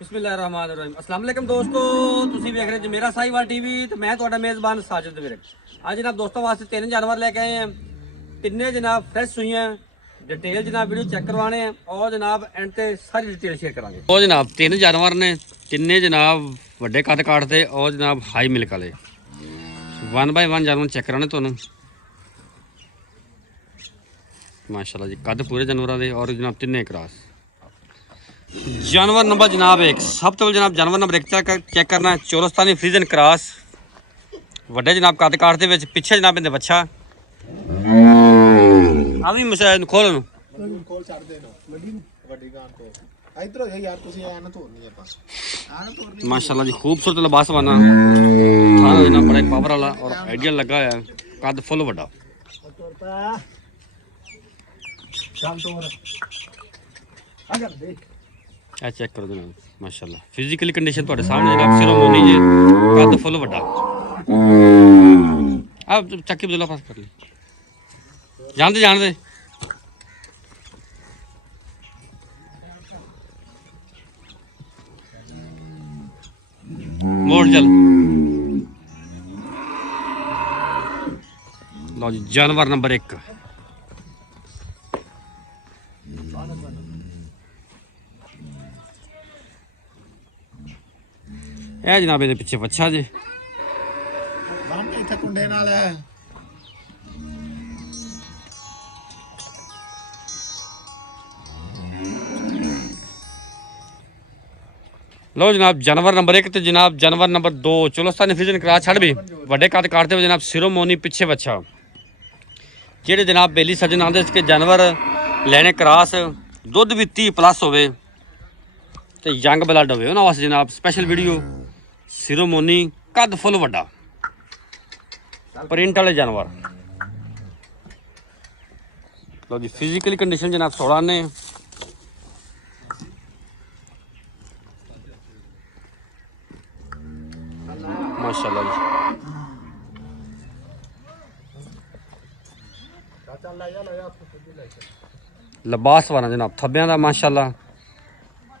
ਬਿਸਮਿਲ੍ਲਾਹਿਰਰਹਿਮਾਨਿਰਰਹੀਮ। अस्सलाम वालेकुम दोस्तों, ਤੁਸੀਂ ਵੇਖ ਰਹੇ ਜੀ ਮੇਰਾ ਸਾਈਵਾਲ ਟੀਵੀ ਤੇ ਮੈਂ ਤੁਹਾਡਾ ਮੇਜ਼ਬਾਨ ਸਾਜਿਦ ਵੀਰ। ਅੱਜ ਜਨਾਬ ਦੋਸਤੋਂ ਵਾਸਤੇ ਤਿੰਨ ਜਾਨਵਰ ਲੈ ਕੇ ਆਏ हैं। ਤਿੰਨੇ ਜਨਾਬ ਫਰੈਸ਼ ਹੋਈ हैं। डिटेल जनाब वीडियो चेक करवाने हैं और जनाब एंड ते सारी डिटेल शेयर करांगे। ਉਹ ਜਨਾਬ ਤਿੰਨ ਜਾਨਵਰ ਨੇ, ਤਿੰਨੇ ਜਨਾਬ ਵੱਡੇ ਕੱਦ ਕਾਠ ਤੇ और जनाब हाई मिल्क वाले 1 बाय 1 ਜਾਨਵਰ ਚੈੱਕ ਕਰਾਣੇ ਤੁਹਾਨੂੰ। माशाल्लाह जी कद पूरे जानवरों के और जनाब तिन्ने क्रॉस। जानवर नंबर जनाब एक सब तो जनाब जानवर नंबर एक चेक करना है। चोलस्तानी फ्रीजन क्रॉस वड्डे जनाब कद काठ दे विच पिछे जनाब इहदे बच्चा आ भी मशायद खोल ਛੱਡ ਦੇ ਨਾ ਵੱਡੀ ਗਾਂ ਤੋਂ ਇਧਰ ਹੋ ਜਾ ਯਾਰ ਤੁਸੀਂ ਐਨ ਧੋਰਨੀ ਆਪਾਂ माशाल्लाह जी खूबसूरत लिबास बना थाना जनाब बड़ा पावर वाला और आइडियल लगा है। कद फुल वड्डा ਸ਼ਾਮ ਤੋਂ ਅਗਰ ਦੇਖ ਇਹ ਚੈੱਕ ਕਰੋ ਜਨਾਬ ਮਾਸ਼ਾਅੱਲਾ ਫਿਜ਼ੀਕਲੀ ਕੰਡੀਸ਼ਨ ਤੁਹਾਡੇ ਸਾਹਮਣੇ ਜਨਾਬ ਸਿਰੋਂ ਮੋਨੀ ਜੀ ਕੱਦ ਫੁੱਲ ਵੱਡਾ। ਆਪ ਚੱਕੀ ਬਦਲਾ ਪਾਸ ਕਰ ਲਈ ਜਾਣਦੇ ਮੋੜ ਚੱਲ ਲਓ ਜੀ ਜਾਨਵਰ ਨੰਬਰ 1 ਇਹ ਜਨਾਬ ਇਹਦੇ ਪਿੱਛੇ ਬੱਚਾ ਜੇ ਬੰਨ ਇੱਥੇ ਕੁੰਡੇ ਨਾਲ ਲਓ ਜਨਾਬ ਜਾਨਵਰ ਨੰਬਰ 1 ਤੇ ਜਨਾਬ ਜਾਨਵਰ ਨੰਬਰ 2 ਚੋਲਸਤਾਨੀ ਫਿਜ਼ਨ ਕਰਾ ਛੱਡ ਵੀ ਵੱਡੇ ਕੱਦ ਕਾਟਦੇ ਜਨਾਬ ਸਿਰੋਮੋਨੀ ਪਿੱਛੇ ਬੱਚਾ। ਜਿਹੜੇ ਜਨਾਬ ਬੇਲੀ ਸੱਜਣ ਆਉਂਦੇ ਇਸ ਕੇ ਜਾਨਵਰ ਲੈਣੇ ਕਰਾਸ ਦੁੱਧ ਵੀ 30 ਪਲੱਸ ਹੋਵੇ ਤੇ ਯੰਗ ਬਲੱਡ ਹੋਵੇ ਉਹਨਾਂ ਵਾਸਤੇ ਜਨਾਬ ਸਪੈਸ਼ਲ ਵੀਡੀਓ। ਸਿਰੋਮੋਨੀ ਕੱਦ ਫੁੱਲ ਵੱਡਾ ਪ੍ਰਿੰਟ ਵਾਲੇ ਜਾਨਵਰ। ਲਓ ਜੀ ਫਿਜ਼ੀਕਲੀ ਕੰਡੀਸ਼ਨ ਜਨਾਬ 16 ਨੇ। माशाल्लाह जी लिबास वाला जनाब थब्बियां दा माशाल्लाह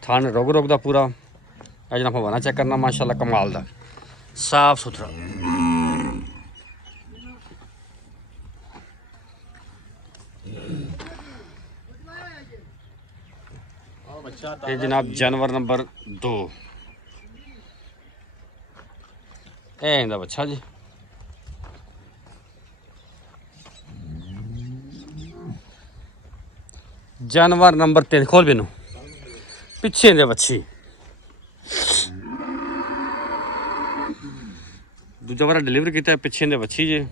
थान रोग दा पूरा जनाब हवाना चेक करना माशाल्लाह कमाल दा साफ सुथरा। ये जनाब जानवर नंबर 2 ਇਹਦਾ ਬੱਚਾ ਜੀ। ਜਾਨਵਰ ਨੰਬਰ 3 ਖੋਲ ਬੇਨੂ ਪਿੱਛੇ ਦੇ ਬੱਚੀ ਦੂਜਾ ਵਾਰ ਡਿਲੀਵਰ ਕੀਤਾ ਪਿੱਛੇ ਦੇ ਬੱਚੀ ਜੀ।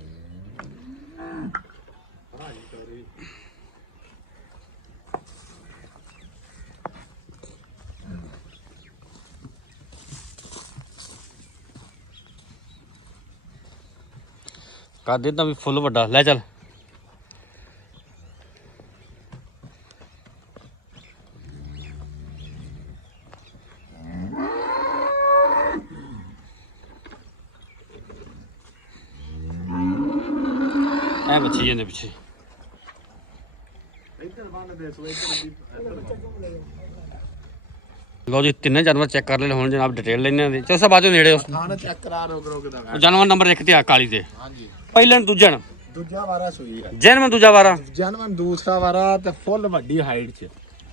ਕੱਦ ਇਹਦਾ ਵੀ ਫੁੱਲ ਵੱਡਾ ਲੈ ਚੱਲ ਇਹ ਬੱਚੀ ਇਹਦੇ ਪਿੱਛੇ। ਇੱਧਰ ਬੰਨ ਦੇ ਸੋ ਲਓ ਜੀ ਤਿੰਨੇ ਜਾਨਵਰ ਚੈੱਕ ਕਰ ਲੈ ਹੁਣ ਜਨਾਬ ਡਿਟੇਲ ਲੈਣੇ ਦੇ ਚੌਸਾ ਬਾਜੂ ਨੇੜੇ ਉਸ ਥਾਣਾ ਚੈੱਕ ਕਰਾ ਰੋਗ ਦਾ ਜਾਨਵਰ ਨੰਬਰ 1 ਤੇ ਆ ਕਾਲੀ ਤੇ ਹਾਂਜੀ ਪਹਿਲਾਂ ਦੂਜਣ ਦੂਜਾ ਵਾਰਾ ਸੂਈ ਹੈ ਜਨਮ ਦੂਜਾ ਵਾਰਾ ਜਨਮਨ ਦੂਸਰਾ ਵਾਰਾ ਤੇ ਫੁੱਲ ਵੱਡੀ ਹਾਈਟ 'ਚ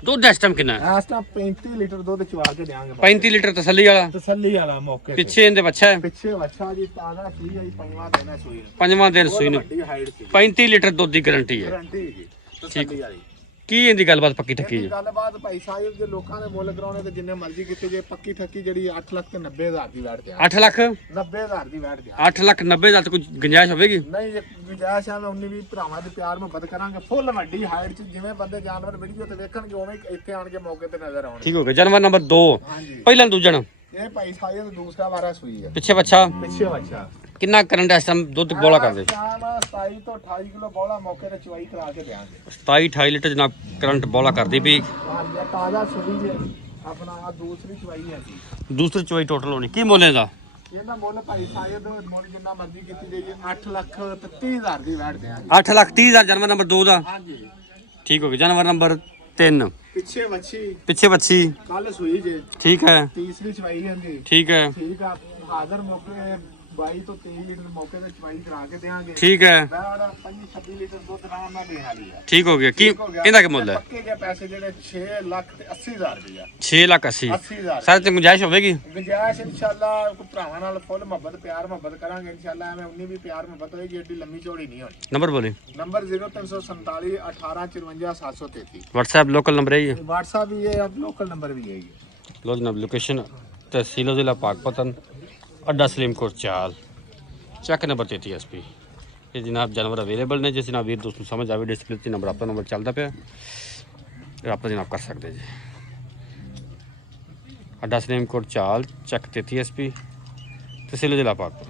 ਦੁੱਧ ਇਸ ਟਾਈਮ ਕਿੰਨਾ ਹੈ? ਇਸ ਟਾਈਮ 35 ਲੀਟਰ ਦੁੱਧ ਚਵਾ ਕੇ ਦੇਾਂਗੇ 35 ਲੀਟਰ ਤਸੱਲੀ ਵਾਲਾ ਤਸੱਲੀ ਵਾਲਾ ਮੌਕੇ ਤੇ। ਪਿੱਛੇ ਇਹਦੇ ਬੱਚਾ ਹੈ ਪਿੱਛੇ ਵੱਛਾ ਜੀ ਤਾਜ਼ਾ ਸੂਈ ਹੈ ਜੀ, ਪੰਜਵਾਂ ਦਿਨ ਹੈ ਸੂਈ ਨੂੰ। ਪੰਜਵਾਂ ਦਿਨ ਸੂਈ ਨੂੰ ਵੱਡੀ ਹਾਈਟ 'ਚ 35 ਲੀਟਰ ਦੁੱਧ ਦੀ ਗਾਰੰਟੀ ਹੈ। ਗਾਰੰਟੀ ਜੀ ਤਸੱਲੀ ਵਾਲੀ। ਕੀ ਇਹਦੀ ਗੱਲਬਾਤ ਪੱਕੀ ਠੱਕੀ ਇਹ ਜੀ? ਗੱਲਬਾਤ ਭਾਈ ਸਾਹਿਬ ਜੇ ਲੋਕਾਂ ਨੇ ਮੁੱਲ ਕਰਾਉਣੇ ਤੇ ਜਿੰਨੇ ਮਰਜ਼ੀ ਕੀਤੇ ਜੇ ਪੱਕੀ ਠੱਕੀ ਜਿਹੜੀ 8 ਲੱਖ ਤੇ 90,000 ਦੀ ਵੈਟ ਤੇ 8 ਲੱਖ 90,000 ਦੀ ਵੈਟ ਤੇ 8 ਲੱਖ 90,000 ਤੇ ਕੋਈ ਗੁੰਜਾਇਸ਼ ਹੋਵੇਗੀ? ਨਹੀਂ ਜੇ ਗੁੰਜਾਇਸ਼ ਆ ਮੈਂ 19 20 ਭਰਾਵਾਂ ਦੇ ਪਿਆਰ ਮੁਹੱਬਤ ਕਰਾਂਗੇ। ਫੁੱਲ ਵੱਡੀ ਹਾਈਟ 'ਚ ਜਿਵੇਂ ਬੰਦੇ ਜਾਨਵਰ ਵੀਡੀਓ ਤੇ ਵੇਖਣਗੇ ਉਵੇਂ ਹੀ ਇੱਥੇ ਆਣ ਕੇ ਮੌਕੇ ਤੇ ਨਜ਼ਰ ਆਉਣਗੇ। ਠੀਕ ਹੋ ਗਿਆ। ਜਾਨਵਰ ਨੰਬਰ 2 ਹਾਂਜੀ ਪਹਿਲਾਂ ਦੂਜਣ ਇਹ ਭਾਈ ਸਾਹਿਬ ਦਾ ਦੂਸਰਾ ਵਾਰਾ ਸੂਈ ਹੈ ਪਿੱਛੇ ਬੱਚਾ ਪਿੱਛੇ ਵੱਛਾ ਕਿੰਨਾ ਕਰੰਟ ਇਸ ਟਾਈਮ ਦੁੱਧ ਬੋਲਾ ਕਰਦੇ? 27 ਤੋਂ 28 ਕਿਲੋ ਬੋਲਾ ਮੌਕੇ ਤੇ ਚਵਾਈ ਕਰਾ ਕੇ ਦੇਾਂਗੇ। 27-28 ਲੀਟਰ ਜਨਾਬ ਕਰੰਟ ਬੋਲਾ ਕਰਦੀ ਪਈ। ਹਾਂਜੀ ਤਾਜ਼ਾ ਸੂਈ ਹੈ ਆਪਣਾ ਆਹ ਦੂਸਰੀ ਚਵਾਈ ਹੈ ਜੀ। ਦੂਸਰੀ ਚੋਈ ਟੋਟਲ ਹੋਣੀ ਕੀ ਮੁੱਲ ਇਹਦਾ? ਇਹਦਾ ਮੁੱਲ ਭਾਈ ਸਾਹਿਬ ਮੁੱਲ ਜਿੰਨਾ ਮਰਜ਼ੀ ਕੀਤੀ ਜਾਈਏ 8 ਲੱਖ 30,000 ਦੀ ਵੈਟ ਦੇਾਂਗੇ। 8 ਲੱਖ 30,000 ਜਾਨਵਰ ਨੰਬਰ 2 ਦਾ। ਹਾਂਜੀ ਠੀਕ ਹੋ ਗਿਆ। ਜਾਨਵਰ ਨੰਬਰ 3 ਪਿੱਛੇ ਵੱਛੀ ਪਿੱਛੇ ਬੱਚੀ ਕੱਲ ਸੂਈ ਜੇ ਠੀਕ ਹੈ ਤੀਸਰੀ ਚਵਾਈ ਜਾਂਦੀ ਠੀਕ ਹੈ ਠੀਕ ਆ ਹਾਜ਼ਰ ਮੌਕੇ 22 ਤੋਂ 23 ਲੀਟਰ ਮੌਕੇ ਤੇ ਚਵਾਈ ਕਰਾ ਕੇ ਦੇਾਂਗੇ ਠੀਕ ਹੈ ਬੈੜ 25-26 ਲੀਟਰ ਦੁੱਧ ਆਰਾਮ ਨਾਲ ਦੇਣ ਵਾਲੀ ਆ ਠੀਕ ਹੋ ਗਿਆ ਕੀ ਇਹਦਾ ਕੀ ਮੁੱਲ ਹੈ ਪੱਕੇ ਦੇ ਪੈਸੇ ਜਿਹੜੇ 6 ਲੱਖ ਤੇ 80,000 ਰੁਪਇਆ 6 ਲੱਖ 80 80,000 ਸਾਰੇ ਤੇ ਗੁੰਜਾਇਸ਼ ਹੋਵੇਗੀ ਗੁੰਜਾਇਸ਼ ਇਨਸ਼ਾਅੱਲਾ ਕੋਈ ਭਰਾਵਾਂ ਨਾਲ ਫੁੱਲ ਮੁਹੱਬਤ ਪਿਆਰ ਮੁਹੱਬਤ ਕਰਾਂਗੇ ਇਨਸ਼ਾਅੱਲਾ ਐਵੇਂ ਉਨੀ ਵੀ ਪਿਆਰ ਮੁਹੱਬਤ ਹੋਏਗੀ ਏਡੀ ਲੰਮੀ ਚੌੜੀ ਨਹੀਂ ਹੋਣੀ ਨੰਬਰ ਬੋਲੇ ਨੰਬਰ 0347 18 54 733 WhatsApp ਲੋਕਲ ਨੰਬਰ ਹੈ ਜੀ WhatsApp ਵੀ ਹੈ ਲੋਕਲ ਨੰਬਰ ਵੀ ਹੈ ਲੋ ਜਨਾਬ ਲੋਕੇਸ਼ਨ ਤਹਿਸੀਲ ਜ਼ਿਲ੍ਹਾ ਪਾਕਪਤਨ ਅੱਡਾ ਸਲੀਮਕੋਟ ਚਾਲ ਚੱਕ ਨੰਬਰ 33 SP ਇਹ ਜਨਾਬ ਜਾਨਵਰ ਅਵੇਲੇਬਲ ਨੇ ਜਿਸ ਨਾਲ ਵੀਰ ਦੋਸਤ ਨੂੰ ਸਮਝ ਆਵੇ ਡਿਸਪਲੇ ਤੇ ਨੰਬਰ ਆਪਣਾ ਨੰਬਰ ਚੱਲਦਾ ਪਿਆ ਰਾਬਤਾ ਜਨਾਬ ਕਰ ਸਕਦੇ ਜੀ ਅੱਡਾ ਸਲੀਮਕੋਟ ਚਾਲ ਚੱਕ 33 SP ਤਹਿਸੀਲ ਜ਼ਿਲ੍ਹਾ ਪਾਕਪਤਨ